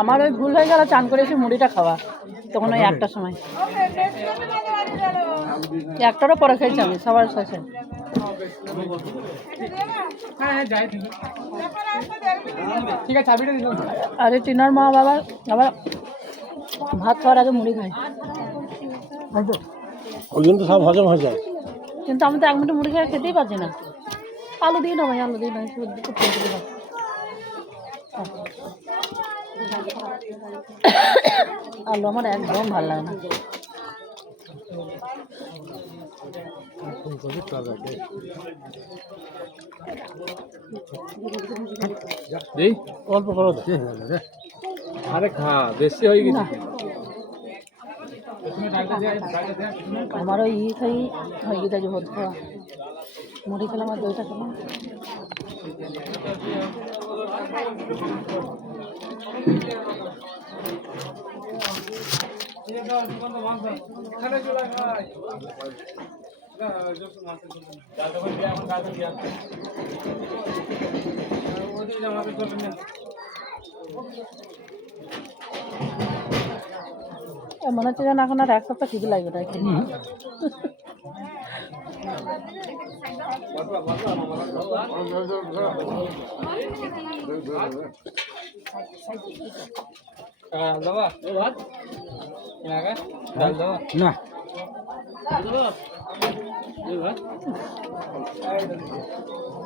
আমার ওই ভুল হয়ে গেল চান করে এসে মুড়িটা খাওয়া। তখন ওই একটার সময়। একটারও পরে খেয়েছি আমি সবার শেষে। আরে টিনার মা বাবা আবার ভাত খাওয়ার আগে মুড়ি খায়। ওই জন্য তো সব হজম হয়ে যায়। কিন্তু আমি তো এক মিনিট মুড়ি খেয়ে খেতেই পারছি না। আলু দিই না ভাই আলু দিই না। আলু আমার একদম ভালো লাগে না। দেই। অল্প করো আরে খা বেশি হয়ে গেছে। আমার ওই ই খাই হয়ে গেছে যে ভোট খাওয়া মুড়ি আর দইটা খেলাম। এ মনে হচ্ছে যেন এখন আর এক সপ্তাহ খিদে লাগবে তাই খেয়ে না।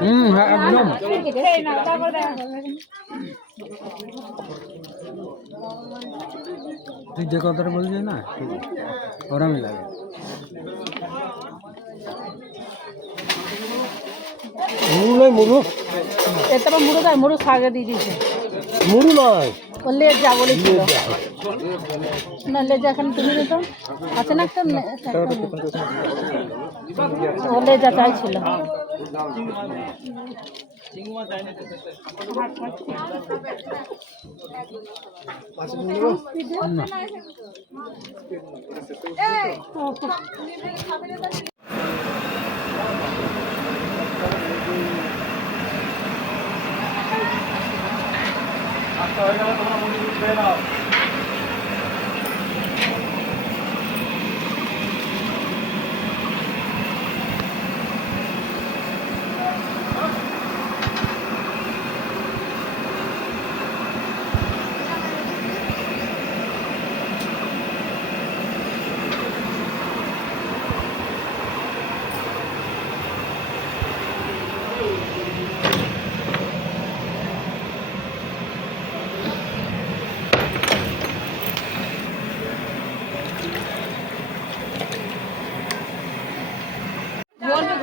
হুম হ্যাঁ একদম তুই যে কথাটা বলছিস না ওরমই লাগে। মুড়ু নয় মুড়ু? আবার মুড়ো দেয় মুড়ো শাকে দিয়ে দিয়েছে। মুড়ু নয়। ও লেজা বলেছিল। না লেজা এখন তুমি দিত আছে না একটা নে- একটা নে- ও লেজা চাইছিল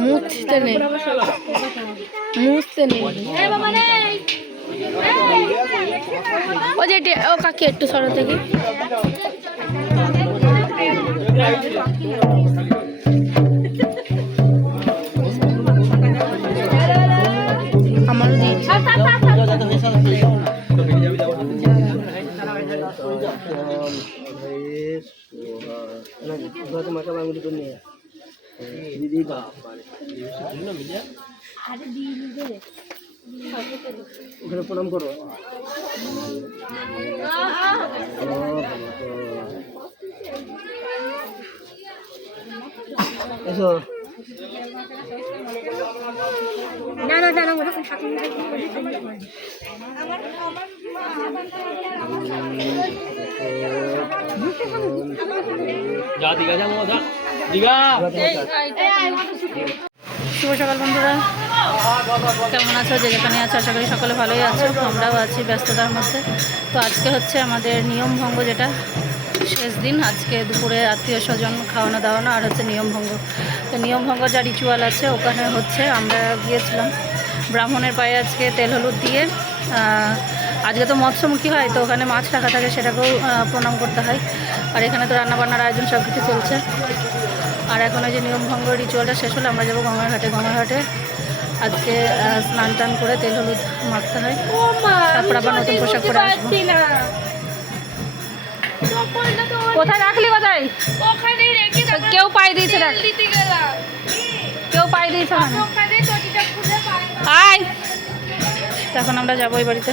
মুছতে নেই। মুছতে নেই। ও যে ও কাকি একটু সরো থেকে আমারও দিয়েছি দিদি ওখানে প্রণাম করো। এসো। না যা দিঘা যা মজা শুভ সকাল বন্ধুরা। কেমন আছো? যে যেখানে আছো, আশা করি সকলে ভালোই আছো। আমরাও আছি ব্যস্ততার মধ্যে। তো আজকে হচ্ছে আমাদের নিয়ম ভঙ্গ যেটা, শেষ দিন। আজকে দুপুরে আত্মীয় স্বজন খাওয়ানো দাওয়ানো আর হচ্ছে নিয়ম ভঙ্গ। তো নিয়ম ভঙ্গ যা রিচুয়াল আছে, ওখানে হচ্ছে আমরা গিয়েছিলাম। ব্রাহ্মণের পায়ে আজকে তেল হলুদ দিয়ে আজকে তো মৎস্যমুখী হয়, তো ওখানে মাছ রাখা থাকে, সেটাকেও প্রণাম করতে হয়। আর এখানে তো রান্নাবান্নার আয়োজন সব কিছু চলছে। আর এখন ওই যে নিয়মভঙ্গ রিচুয়ালটা শেষ হলে আমরা যাব গঙ্গার ঘাটে গঙ্গার ঘাটে আজকে স্নান টান করে তেল হলুদ মাখতে হয়। তারপর আবার নতুন পোশাক পরে আসব। কোথায় রাখলি কোথায়? কেউ পাই দিয়েছে কেউ পাই দিয়েছে আয়। তো এখন আমরা যাব ওই বাড়িতে।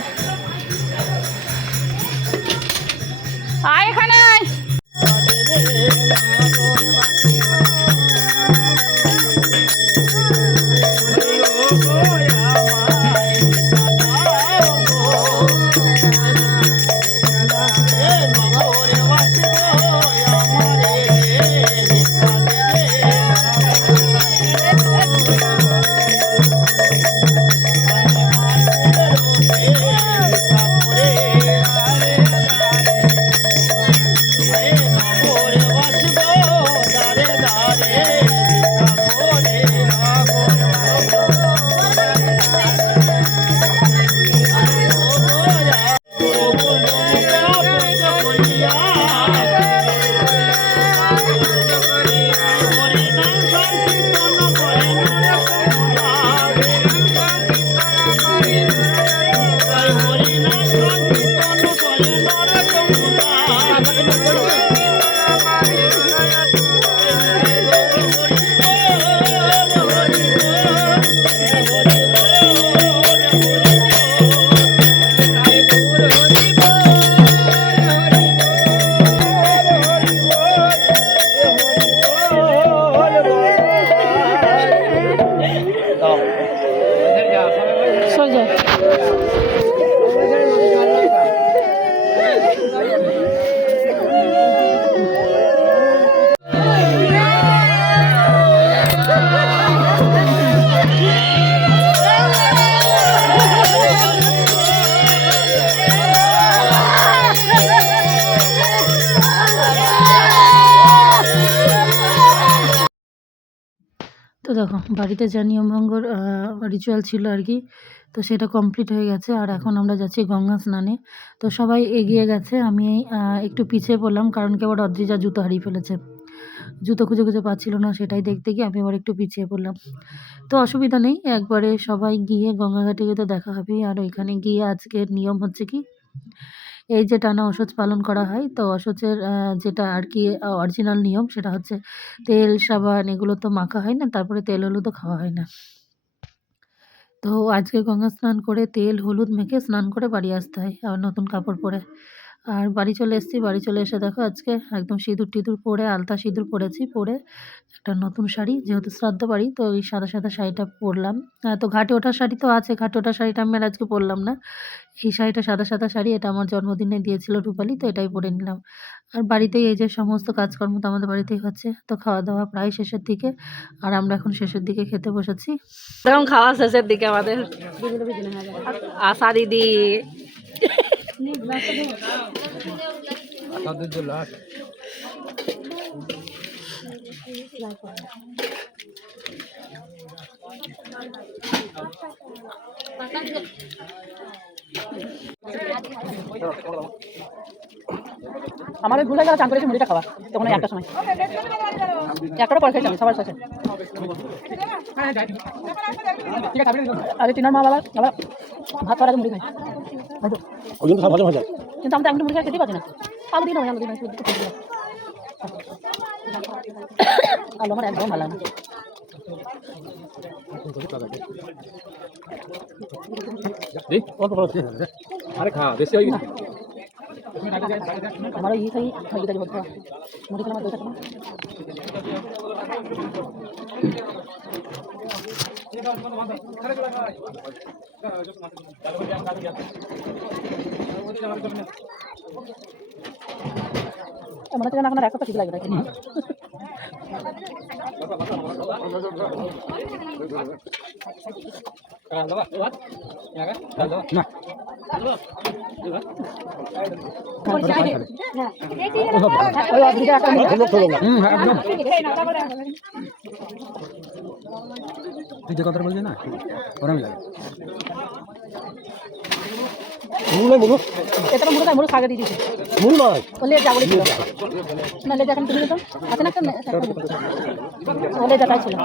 তো দেখো বাড়িতে যা নিয়মভঙ্গর রিচুয়াল ছিল আর কি তো সেটা কমপ্লিট হয়ে গেছে। আর এখন আমরা যাচ্ছি গঙ্গা স্নানে। তো সবাই এগিয়ে গেছে। আমি একটু পিছিয়ে পড়লাম কারণ কি আবার অদ্রিজা জুতো হারিয়ে ফেলেছে। জুতো খুঁজে খুঁজে পাচ্ছিল না সেটাই দেখতে গিয়ে আমি আবার একটু পিছিয়ে পড়লাম। তো অসুবিধা নেই একবারে সবাই গিয়ে গঙ্গাঘাটে গিয়ে তো দেখা হবে আর ওইখানে গিয়ে আজকের নিয়ম হচ্ছে কি এই যে টানা অসচ পালন করা হয় তো অসচের যেটা আর কি অরিজিনাল নিয়ম সেটা হচ্ছে তেল সাবান এগুলো তো মাখা হয় না তারপরে তেল হলুদও খাওয়া হয় না। তো আজকে গঙ্গা স্নান করে তেল, হলুদ মেখে স্নান করে বাড়ি আসতে হয়, আবার নতুন কাপড় পরে। আর বাড়ি চলে এসেছি, বাড়ি চলে এসে দেখো আজকে একদম সিঁদুর টিঁদুর পরে, আলতা সিঁদুর পরেছি, পরে একটা নতুন শাড়ি, যেহেতু শ্রাদ্ধ বাড়ি, তো ওই সাদা সাদা শাড়িটা পরলাম। তো ঘাটে ওঠার শাড়ি তো আছে, ঘাটে ওঠার শাড়িটা আমি আর আজকে পরলাম না। এই শাড়িটা সাদা সাদা শাড়ি, এটা আমার জন্মদিনে দিয়েছিল রূপালি, তো এটাই পরে নিলাম। আর বাড়িতেই এই যে সমস্ত কাজকর্ম তো আমাদের বাড়িতেই হচ্ছে, তো খাওয়া দাওয়া প্রায় শেষের দিকে, আর আমরা এখন শেষের দিকে খেতে বসেছি। এখন খাওয়া শেষের দিকে আমাদের। আশা দিদি। ভুল হয়ে গেল চান করেছি মুড়িটা খাওয়া। তখন একটা সময়। একটারও পরে খেয়েছি আমি, সবার শেষে। আগে তিনার মা বাবা ভাত খাওয়ার মুড়ি খাই ওই জন্য ভালো ভাজা কিন্তু আমি তো একদম মুড়ি খাই খেতেই পারছি না আলু দিন আলু দিন আলু আমার একদম ভালো লাগে না দি অল্প ভালো খেয়ে আরে খা বেশি হয়ে গেছে আমার ওই খাই হয়ে গেছে ভর্তি মুড়ি খেলাম দইটা খালাম মনে হচ্ছে এখন আর এক ঠিক লাগবে না। তুই যে কথাটা বললি না ওরম লাগে মুলে মুলু এটা মুরুখ মুরুখ আগে দিয়ে দিয়েছে। মুল মাছ? ও লেজা বলেছিল না লেজা এখন তুমি তো আছে না একটা? ও লেজা তাই ছিল।